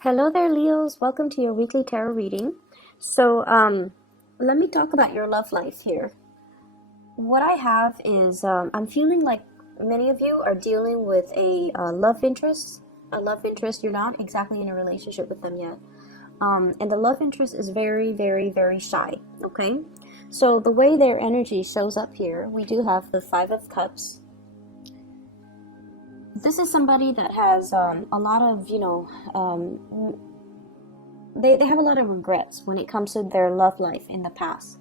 Hello there, Leos. Welcome to your weekly tarot reading. So, let me talk about your love life here. What I have is, I'm feeling like many of you are dealing with a love interest. A love interest, you're not exactly in a relationship with them yet. And the love interest is very, very, very shy, okay? So, the way their energy shows up here, we do have the Five of Cups. This is somebody that has a lot of, they have a lot of regrets when it comes to their love life in the past.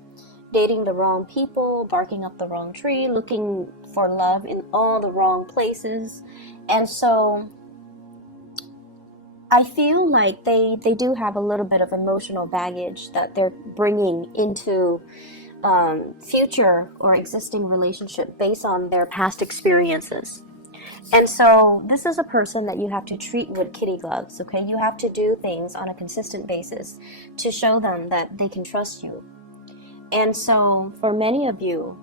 Dating the wrong people, barking up the wrong tree, looking for love in all the wrong places. And so I feel like they do have a little bit of emotional baggage that they're bringing into future or existing relationship based on their past experiences. And so this is a person that you have to treat with kitty gloves, okay? You have to do things on a consistent basis to show them that they can trust you. And so for many of you,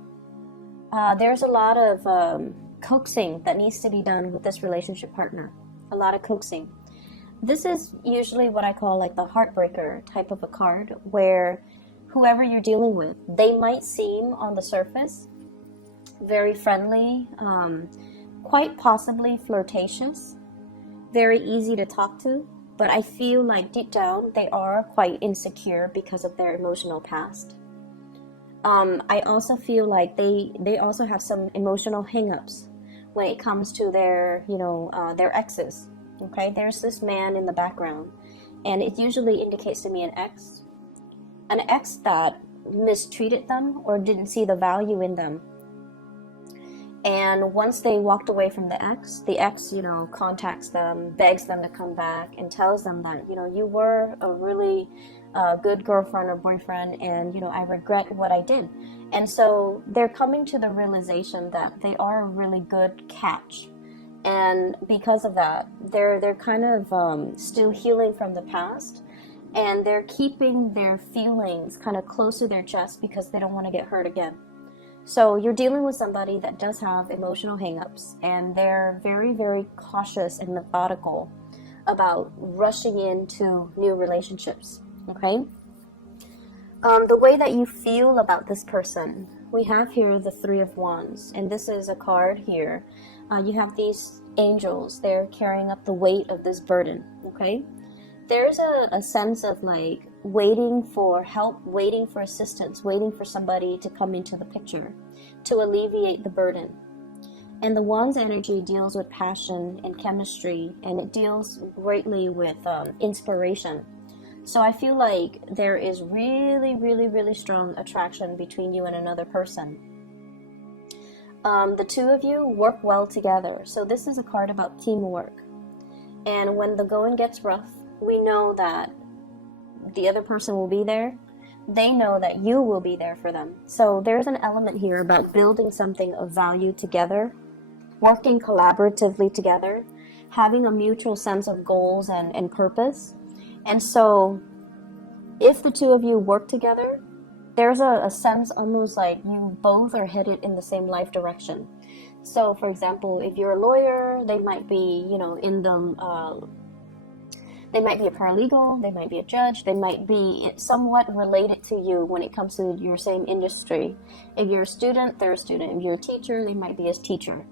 there's a lot of coaxing that needs to be done with this relationship partner. A lot of coaxing. This is usually what I call like the heartbreaker type of a card, where whoever you're dealing with, they might seem on the surface very friendly, quite possibly flirtatious, very easy to talk to, but I feel like deep down they are quite insecure because of their emotional past. I also feel like they also have some emotional hang-ups when it comes to their exes. Okay, there's this man in the background, and it usually indicates to me an ex that mistreated them or didn't see the value in them. And once they walked away from the ex, contacts them, begs them to come back, and tells them that, you were a really good girlfriend or boyfriend, and, I regret what I did. And so they're coming to the realization that they are a really good catch. And because of that, they're kind of still healing from the past, and they're keeping their feelings kind of close to their chest because they don't want to get hurt again. So you're dealing with somebody that does have emotional hangups, and they're very, very cautious and methodical about rushing into new relationships, okay? The way that you feel about this person, we have here the Three of Wands, and this is a card here. You have these angels, they're carrying up the weight of this burden, okay? There's a sense of like waiting for help, waiting for assistance, waiting for somebody to come into the picture to alleviate the burden. And the Wands energy deals with passion and chemistry, and it deals greatly with inspiration. So I feel like there is really, really, really strong attraction between you and another person. The two of you work well together. So this is a card about teamwork. And when the going gets rough, we know that the other person will be there. They know that you will be there for them. So there's an element here about building something of value together, working collaboratively together, having a mutual sense of goals and purpose. And so if the two of you work together, there's a sense almost like you both are headed in the same life direction. So for example, if you're a lawyer, they might be, they might be a paralegal, they might be a judge, they might be somewhat related to you when it comes to your same industry. If you're a student, they're a student. If you're a teacher, they might be a teacher.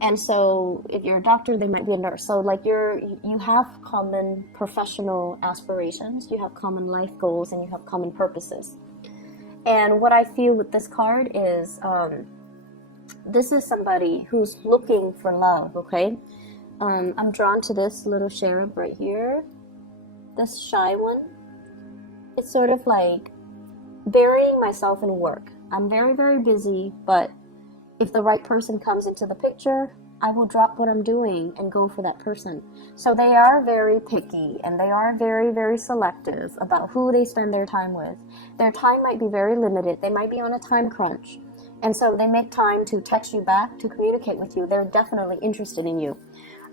And so if you're a doctor, they might be a nurse. So like you have common professional aspirations, you have common life goals, and you have common purposes. And what I feel with this card is this is somebody who's looking for love, okay? I'm drawn to this little cherub right here. This shy one. It's sort of like burying myself in work. I'm very, very busy, but if the right person comes into the picture, I will drop what I'm doing and go for that person. So they are very picky, and they are very, very selective about who they spend their time with. Their time might be very limited. They might be on a time crunch. And so they make time to text you back, to communicate with you. They're definitely interested in you.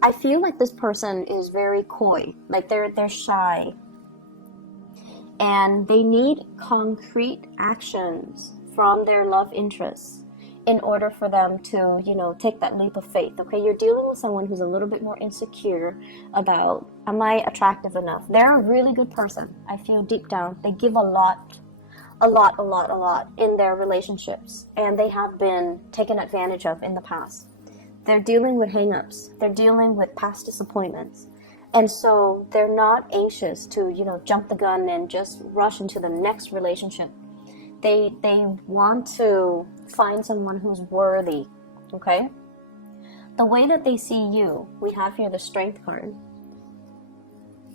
I feel like this person is very coy, like they're shy, and they need concrete actions from their love interests in order for them to, take that leap of faith. Okay, you're dealing with someone who's a little bit more insecure about, am I attractive enough? They're a really good person. I feel deep down they give a lot in their relationships, and they have been taken advantage of in the past. They're dealing with hang-ups. They're dealing with past disappointments. And so they're not anxious to, jump the gun and just rush into the next relationship. They want to find someone who's worthy, okay? The way that they see you, we have here the Strength card.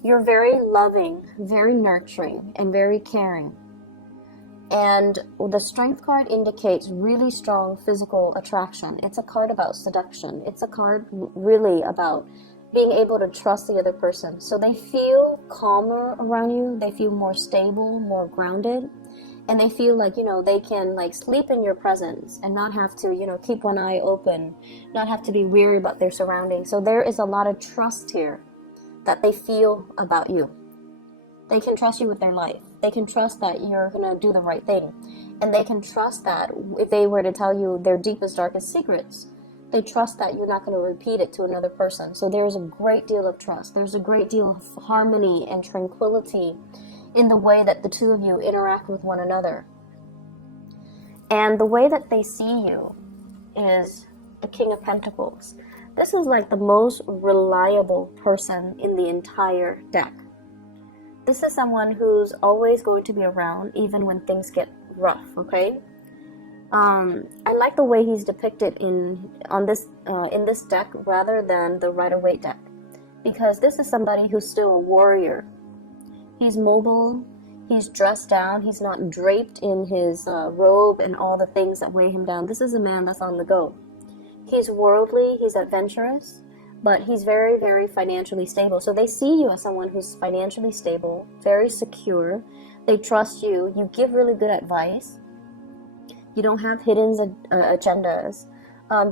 You're very loving, very nurturing, and very caring. And the Strength card indicates really strong physical attraction. It's a card about seduction. It's a card really about being able to trust the other person. So they feel calmer around you. They feel more stable, more grounded. And they feel like, they can like sleep in your presence and not have to, keep one eye open, not have to be weary about their surroundings. So there is a lot of trust here that they feel about you. They can trust you with their life. They can trust that you're going to do the right thing. And they can trust that if they were to tell you their deepest, darkest secrets, they trust that you're not going to repeat it to another person. So there's a great deal of trust. There's a great deal of harmony and tranquility in the way that the two of you interact with one another. And the way that they see you is the King of Pentacles. This is like the most reliable person in the entire deck. This is someone who's always going to be around even when things get rough, okay? I like the way he's depicted in this deck rather than the Rider-Waite deck, because this is somebody who's still a warrior. He's mobile, he's dressed down, he's not draped in his robe and all the things that weigh him down. This is a man that's on the go. He's worldly, he's adventurous, but he's very, very financially stable. So they see you as someone who's financially stable, very secure. They trust you. You give really good advice. You don't have hidden agendas.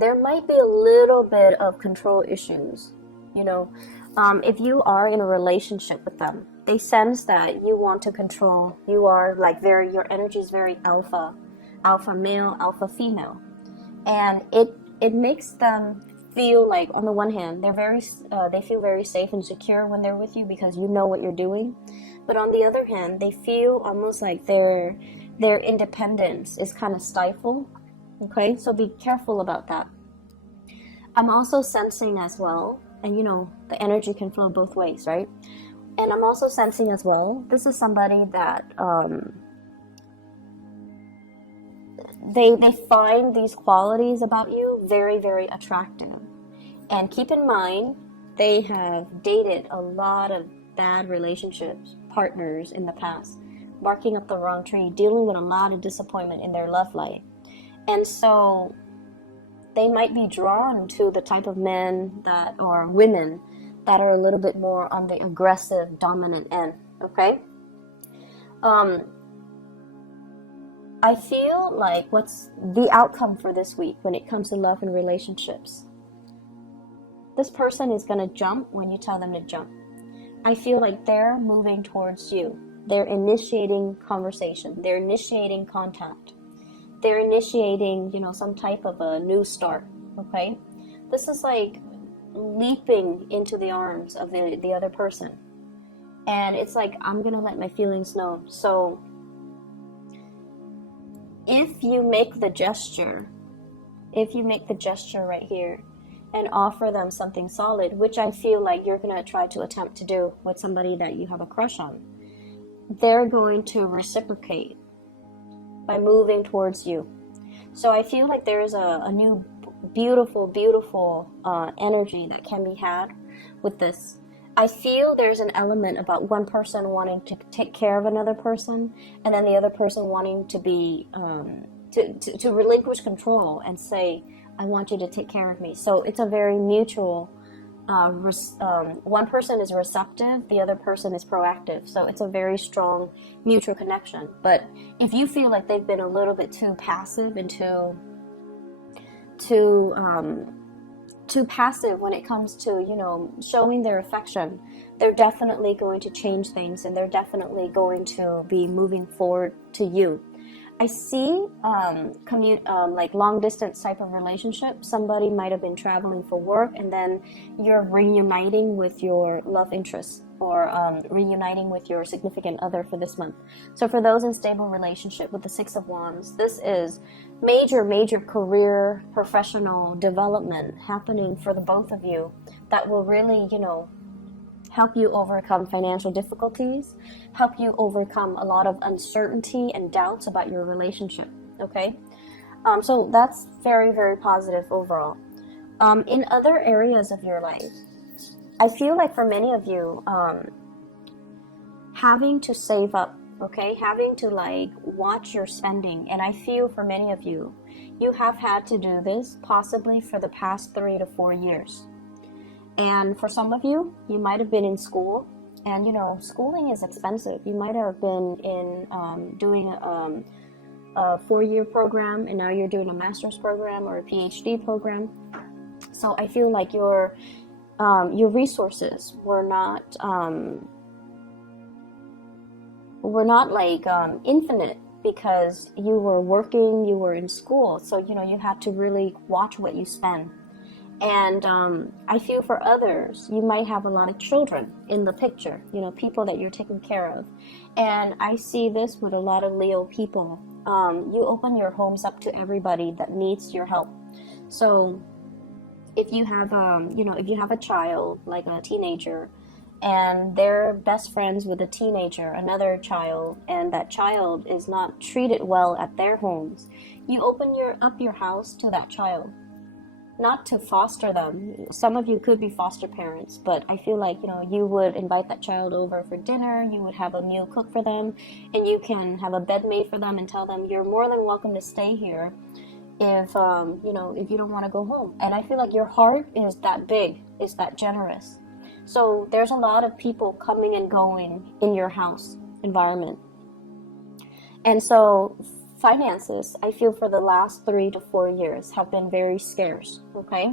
There might be a little bit of control issues. If you are in a relationship with them, they sense that you want to control. You are like your energy is very alpha male, alpha female, and it makes them feel like, on the one hand, they feel very safe and secure when they're with you because you know what you're doing. But on the other hand, they feel almost like their independence is kind of stifled. Okay, so be careful about that. I'm also sensing as well, and the energy can flow both ways, right? And I'm also sensing as well, this is somebody that they find these qualities about you very, very attractive. And keep in mind, they have dated a lot of bad relationships, partners in the past, barking up the wrong tree, dealing with a lot of disappointment in their love life. And so they might be drawn to the type of men or women that are a little bit more on the aggressive, dominant end, okay? I feel like what's the outcome for this week when it comes to love and relationships? This person is going to jump when you tell them to jump. I feel like they're moving towards you. They're initiating conversation. They're initiating contact. They're initiating, some type of a new start, okay? This is like leaping into the arms of the other person. And it's like, I'm going to let my feelings know. So if you make the gesture right here and offer them something solid, which I feel like you're going to try to attempt to do with somebody that you have a crush on, they're going to reciprocate by moving towards you. So I feel like there is a new beautiful, beautiful energy that can be had with this. I feel there's an element about one person wanting to take care of another person, and then the other person wanting to be to relinquish control and say, I want you to take care of me. So it's a very mutual, one person is receptive, the other person is proactive. So it's a very strong mutual connection. But if you feel like they've been a little bit too passive and too passive when it comes to, showing their affection, they're definitely going to change things, and they're definitely going to be moving forward to you. I see like long distance type of relationship. Somebody might have been traveling for work, and then you're reuniting with your love interest, or reuniting with your significant other for this month. So for those in stable relationship with the Six of Wands, this is major career professional development happening for the both of you that will really, help you overcome financial difficulties, help you overcome a lot of uncertainty and doubts about your relationship, okay? So that's very positive overall. In other areas of your life, I feel like for many of you, having to save up, okay? Having to like watch your spending. And I feel for many of you, you have had to do this possibly for the past 3 to 4 years. And for some of you, you might have been in school, and schooling is expensive. You might have been in doing a 4-year program, and now you're doing a master's program or a PhD program. So I feel like your resources were not like infinite, because you were working, you were in school. So you had to really watch what you spend. And I feel for others, you might have a lot of children in the picture, people that you're taking care of. And I see this with a lot of Leo people. You open your homes up to everybody that needs your help. So if you have, if you have a child, like a teenager, and they're best friends with a teenager, another child, and that child is not treated well at their homes, you open up your house to that child. Not to foster them. Some of you could be foster parents, but I feel like, you would invite that child over for dinner, you would have a meal cooked for them, and you can have a bed made for them and tell them you're more than welcome to stay here if, if you don't want to go home. And I feel like your heart is that big, is that generous. So there's a lot of people coming and going in your house environment. And so finances, I feel for the last 3 to 4 years have been very scarce, okay?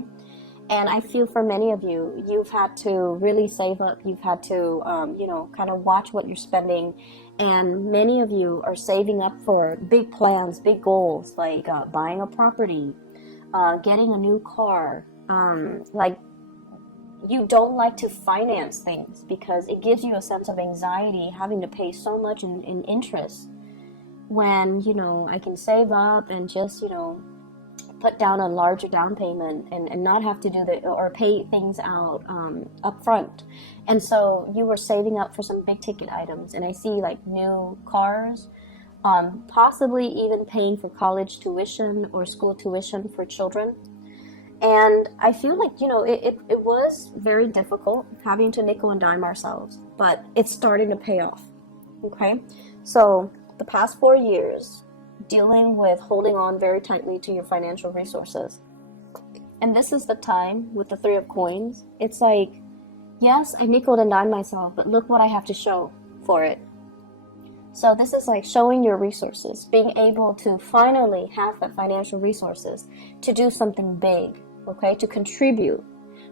And I feel for many of you, you've had to really save up. You've had to, kind of watch what you're spending. And many of you are saving up for big plans, big goals, like buying a property, getting a new car. Like, you don't like to finance things because it gives you a sense of anxiety having to pay so much in interest. When, I can save up and just, put down a larger down payment and not have to do or pay things out up front. And so you were saving up for some big ticket items, and I see like new cars, possibly even paying for college tuition or school tuition for children. And I feel like, it was very difficult having to nickel and dime ourselves, but it's starting to pay off, okay? So the past 4 years, dealing with holding on very tightly to your financial resources. And this is the time with the 3 of Coins. It's like, yes, I nickeled and dimed myself, but look what I have to show for it. So this is like showing your resources, being able to finally have the financial resources to do something big, okay, to contribute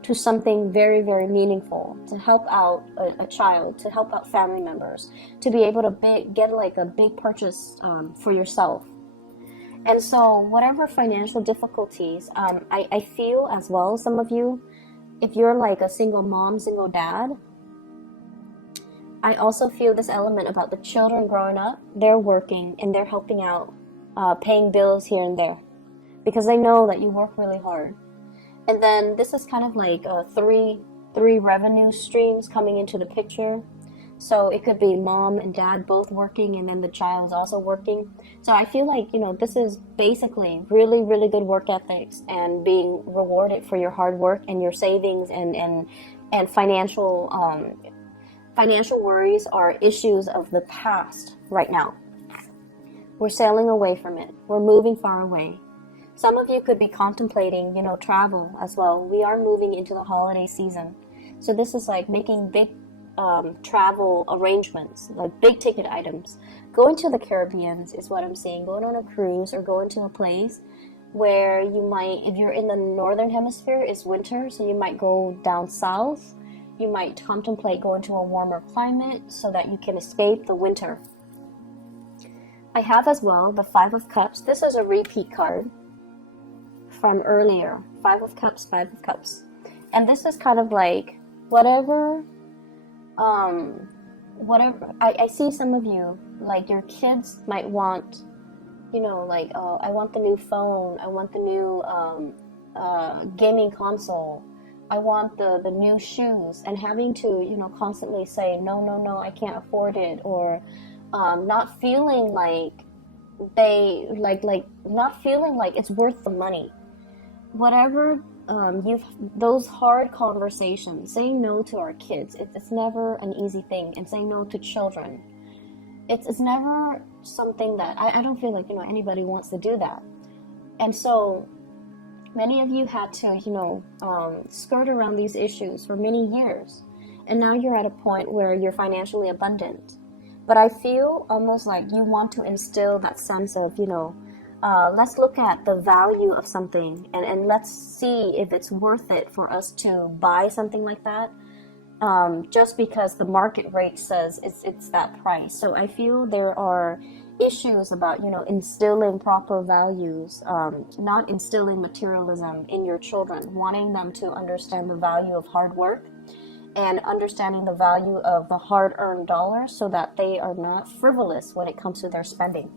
to something very meaningful, to help out a child, to help out family members, to be able to get like a big purchase for yourself. And so whatever financial difficulties, I feel as well, some of you, if you're like a single mom, single dad, I also feel this element about the children growing up. They're working and they're helping out, paying bills here and there, because they know that you work really hard. And then this is kind of like three revenue streams coming into the picture. So it could be mom and dad both working, and then the child's also working. So I feel like, this is basically really good work ethics and being rewarded for your hard work and your savings and financial worries are issues of the past right now. We're sailing away from it. We're moving far away. Some of you could be contemplating, travel as well. We are moving into the holiday season. So this is like making big travel arrangements, like big ticket items. Going to the Caribbean is what I'm seeing. Going on a cruise or going to a place where you might, if you're in the northern hemisphere, it's winter, so you might go down south. You might contemplate going to a warmer climate so that you can escape the winter. I have as well the Five of Cups. This is a repeat card from earlier. Five of Cups, Five of Cups. And this is kind of like whatever, I see some of you, like your kids might want, you know, like, oh, I want the new phone, I want the new gaming console, I want the new shoes, and having to, you know, constantly say, no, no, no, I can't afford it, or not feeling like they, not feeling like it's worth the money. Whatever, those hard conversations, saying no to our kids, it's never an easy thing, and saying no to children, it's never something that I don't feel like, you know, anybody wants to do that. And so many of you had to, you know, skirt around these issues for many years, and now you're at a point where you're financially abundant. But I feel almost like you want to instill that sense of, you know, let's look at the value of something, and let's see if it's worth it for us to buy something like that, just because the market rate says it's that price. So I feel there are issues about, you know, instilling proper values, not instilling materialism in your children, wanting them to understand the value of hard work and understanding the value of the hard-earned dollars, so that they are not frivolous when it comes to their spending.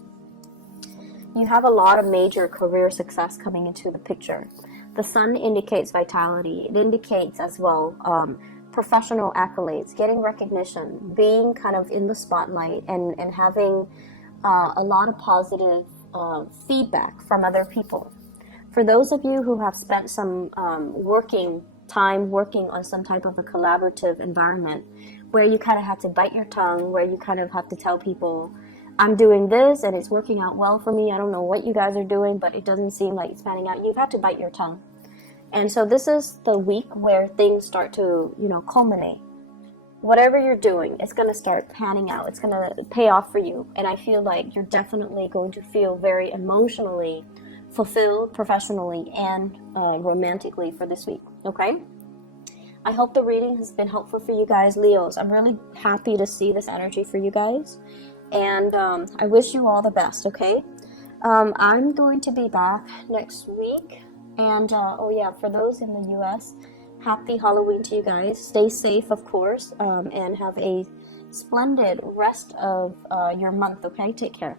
You have a lot of major career success coming into the picture. The sun indicates vitality. It indicates as well professional accolades, getting recognition, being kind of in the spotlight, and having a lot of positive feedback from other people. For those of you who have spent some working on some type of a collaborative environment where you kind of have to bite your tongue, where you kind of have to tell people, I'm doing this and it's working out well for me. I don't know what you guys are doing, but it doesn't seem like it's panning out. You've had to bite your tongue. And so this is the week where things start to, you know, culminate. Whatever you're doing, it's going to start panning out. It's going to pay off for you. And I feel like you're definitely going to feel very emotionally fulfilled, professionally and romantically for this week. Okay? I hope the reading has been helpful for you guys, Leos. I'm really happy to see this energy for you guys. And I wish you all the best, okay? I'm going to be back next week. And, oh yeah, for those in the U.S., happy Halloween to you guys. Stay safe, of course, and have a splendid rest of your month, okay? Take care.